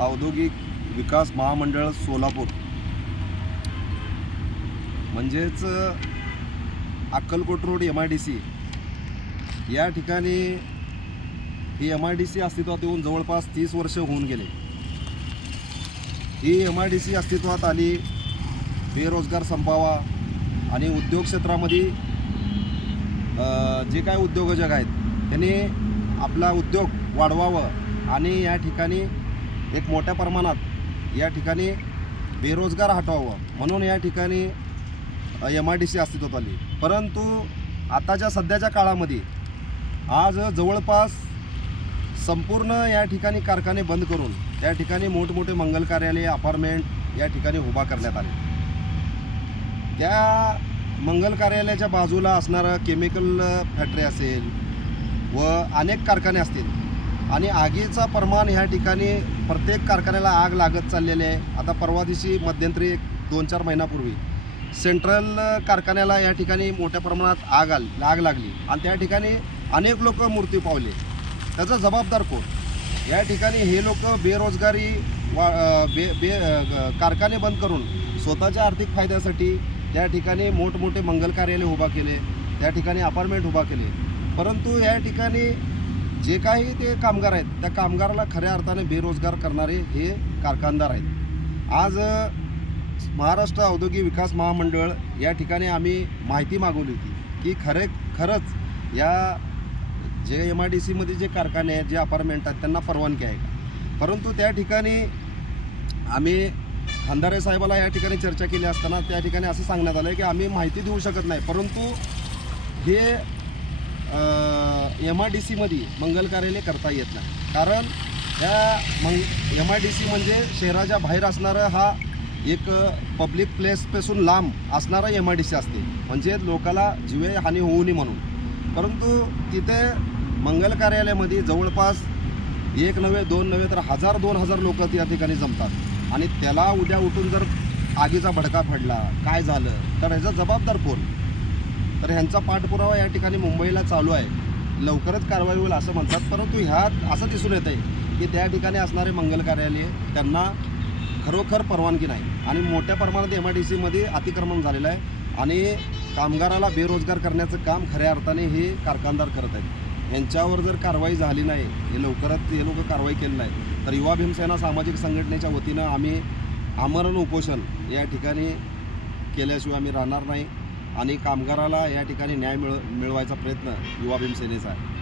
औद्योगिक विकास महामंडळ सोलापूर म्हणजेच अक्कलकोट रोड MIDC या ठिकाणी ही MIDC अस्तित्वात येऊन जवळपास 30 वर्ष होऊन गेले। ही MIDC अस्तित्वात आली बेरोजगार संपावा आणि उद्योग क्षेत्रामध्ये जे काही उद्योजक आहेत त्यांनी आपला उद्योग वाढवावं आणि या ठिकाणी एक मोठ्या प्रमाणात या ठिकाणी बेरोजगार हटवावं म्हणून या ठिकाणी MIDC अस्तित्वात आली। परंतु आताच्या सध्याच्या काळामध्ये आज जवळपास संपूर्ण या ठिकाणी कारखाने बंद करून या ठिकाणी मोठमोठे मंगल कार्यालय अपार्टमेंट या ठिकाणी उभा करण्यात आले। त्या मंगल कार्यालयाच्या बाजूला असणारं केमिकल फॅक्टरी असेल व अनेक कारखाने असतील आणि आगीचा प्रमाण ह्या ठिकाणी प्रत्येक कारखान्याला आग लागत चाललेली आहे। आता परवा दिवशी मध्यंतरी 2-4 महिन्यापूर्वी सेंट्रल कारखान्याला या ठिकाणी मोठ्या प्रमाणात आग लागली आणि त्या ठिकाणी अनेक लोक मृत्यू पावले। त्याचा जबाबदार कोण? या ठिकाणी हे लोक बेरोजगारी कारखाने बंद करून स्वतःच्या आर्थिक फायद्यासाठी त्या ठिकाणी मोठमोठे मंगल कार्यालय उभा केले, त्या ठिकाणी अपार्टमेंट उभा केले। परंतु या ठिकाणी जे काही ते कामगार आहेत त्या कामगाराला खऱ्या अर्थाने बेरोजगार करणारे हे कारखानदार आहेत। आज महाराष्ट्र औद्योगिक विकास महामंडळ या ठिकाणी आम्ही माहिती मागवली होती की खरंच या जे MIDCमध्ये जे कारखाने आहेत जे अपार्टमेंट आहेत त्यांना परवानगी आहे का। परंतु त्या ठिकाणी आम्ही खंदारे साहेबाला या ठिकाणी चर्चा केली असताना त्या ठिकाणी असं सांगण्यात आलं की आम्ही माहिती देऊ शकत नाही, परंतु हे MIDCमध्ये मंगल कार्यालय करता येत नाही। कारण ह्या MIDC म्हणजे शहराच्या बाहेर असणारं हा एक पब्लिक प्लेसपासून लांब असणारा MIDC असते, म्हणजे लोकाला जीवहानी होऊ नये म्हणून। परंतु तिथे मंगल कार्यालयामध्ये जवळपास 1 नव्हे 2 नव्हे तर 1000-2000 लोक त्या ठिकाणी जमतात आणि त्याला उद्या उठून जर आगीचा भडका पडला काय झालं तर ह्याचा जबाबदार कोण? तर ह्यांचा पाठपुरावा या ठिकाणी मुंबईला चालू आहे, लवकरच कारवाई होईल असं म्हणतात। परंतु ह्यात असं दिसून येत आहे की त्या ठिकाणी असणारे मंगल कार्यालय त्यांना खरोखर परवानगी नाही आणि मोठ्या प्रमाणात MIDCमध्ये अतिक्रमण झालेलं आहे आणि कामगाराला बेरोजगार करण्याचं काम खऱ्या अर्थाने हे कारखानदार करत आहेत। यांच्यावर जर कारवाई झाली नाही, हे लवकरात हे लोक कारवाई केली नाही तर युवा भीमसेना सामाजिक संघटनेच्या वतीनं आम्ही आमरण उपोषण या ठिकाणी केल्याशिवाय आम्ही राहणार नाही आणि कामगाराला या ठिकाणी न्याय मिळवायचा प्रयत्न युवा भीमसेनेचा आहे।